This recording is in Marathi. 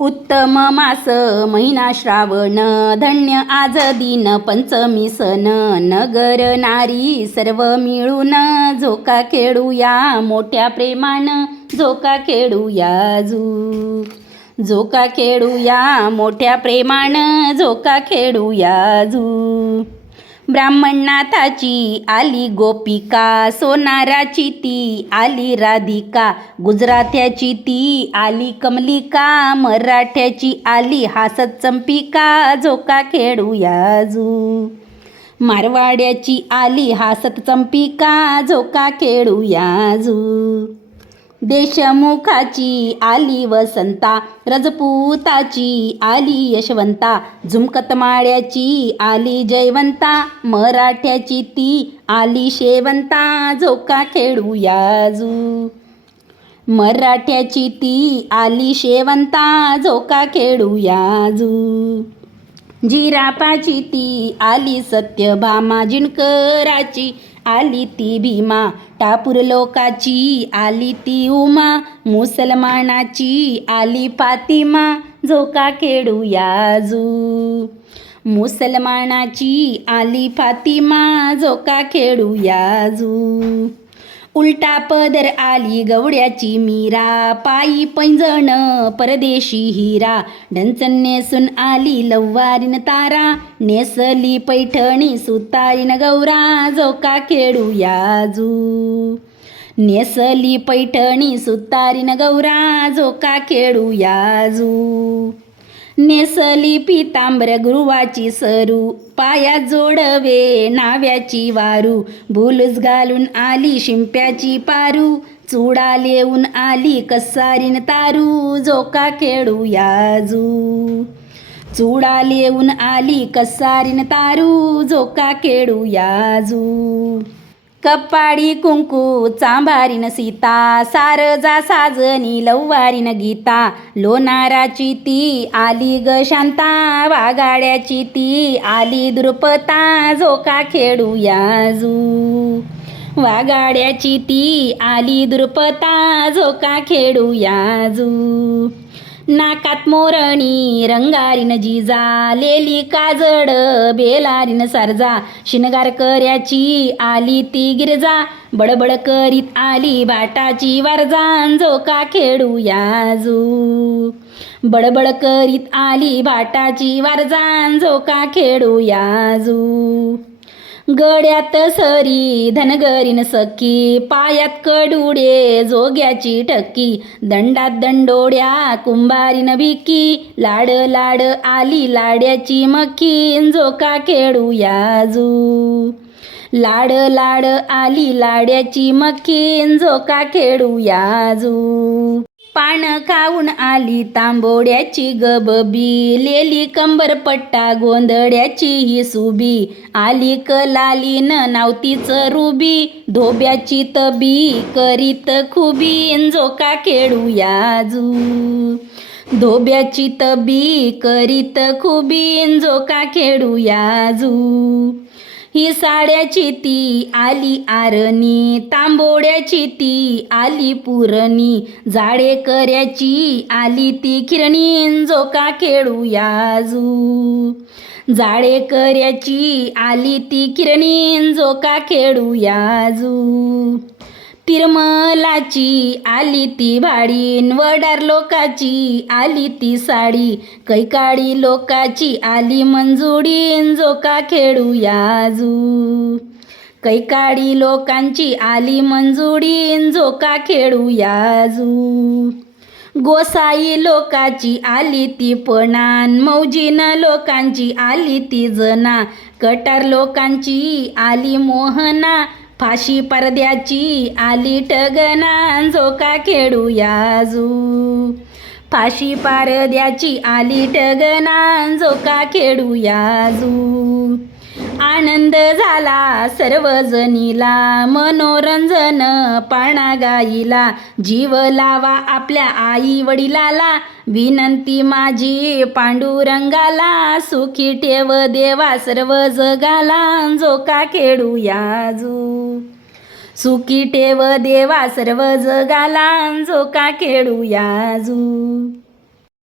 उत्तम मास महिना श्रावण, धन्य आज दिन पंचमी सण. नगर नारी सर्व मिळून, झोका खेळूया मोठ्या प्रेमानं. झोका खेळूया झोका खेळूया मोठ्या प्रेमानं. झोका खेळूया ब्राह्मणनाथाची आली गोपिका, सोनाराची ती आली राधिका. गुजरात्याची ती आली कमलिका, मराठ्याची आली हासत चंपिका. झोका खेळूया मारवाड्याची आली हासत चंपिका. झोका खेळूया देशमुखाची आली वसंता, रजपुताची आली यशवंता. झुमकतमाळ्याची आली जयवंता, मराठ्याची ती आली शेवंता. झोका खेळूया मराठ्याची ती आली शेवंता. झोका खेळूया जिरापाची ती आली सत्यभामा, जिणकराची आली ती भीमा. टापूर लोकाची आली ती उमा, मुसलमानाची आली फातिमा. झोका खेळूया मुसलमानाची आली फातिमा. झोका खेळूया उलटा पदर आली गवड्याची मीरा, पायी पैंजण परदेशी हिरा. ढंचन नेसून आली लव्वारीन तारा, नेसली पैठणी सुतारीन गौरा. झोका खेळूया नेसली पैठणी सुतारीन गौरा. झोका खेळूया नेसली पितांबर गुरुवाची सरू, पायात जोडवे नाव्याची वारू. बुलूस घालून आली शिंप्याची पारू, चुडा लेऊन आली कसारीन तारू. झोका खेळूया चुडा लेऊन आली कसारीन तारू. झोका खेळूया कपाडी कुंकू चांभारीन सीता, सारजा साजनी लव्वारीन गीता. लोणाराची ती आली ग शांता, वाघाड्याची ती आली द्रुपता. झोका खेळूया वाघाड्याची ती आली द्रुपता. झोका खेळूया नाकात मोरणी रंगारीन जिजा, लेली काजड बेलारीन सारजा. शिनगार कर्याची आली ती गिरजा, बडबड करीत आली भाटाची वारजा. झोका खेळूया बडबड करीत आली भाटाची वारजा. झोका खेळूया गड्यात सरी धनगरीन सखी, पायात कडुडे जोग्याची ठक्की. दंडात दंडोड्या कुंभारीन भिकी, लाड लाड आली लाड्याची मक्खी. झोका खेळूया लाड लाड आली लाड्याची मक्खी. झोका खेळूया पान खाऊन आली तांबोड्याची गबबी, लेली कंबरपट्टा गोंधळ्याची ही सुबी. आली कलालीन नावतीच रुबी, धोब्याची तबी करीत खुबी. झोका खेळूया धोब्याची तबी करीत खुबी. झोका खेळूया ही साड्याची ती आली आरणी, तांबोड्याची ती आली पुरणी. जाडे कर्याची आली ती किरणी. झोका खेळूया जाडे कर्याची आली ती किरणी. झोका खेळूया तिरमलाची आली ती भाडी, वडार लोकाची आली ती साडी. कैकाडी लोकाची आली मंजुडी. झोका खेळूया कैकाडी लोकांची आली मंजुडी. झोका खेळूया गोसाई लोकाची आली ती पणान, मौजीन लोकांची आली ती जना. कटार लोकांची आली मोहना, फाशी पडद्याची आली टगना. झोका खेळूया फाशी पडद्याची आली टगना. झोका खेळूया आनंद झाला सर्वजणीला, मनोरंजन पाळणा गाईला. जीव लावा आपल्या आई वडिलाला, विनंती माझी पांडुरंगाला. सुखी ठेव देवा सर्व जगाला. झोका खेळूया सुखी ठेव देवा सर्व जगाला. झोका खेळूया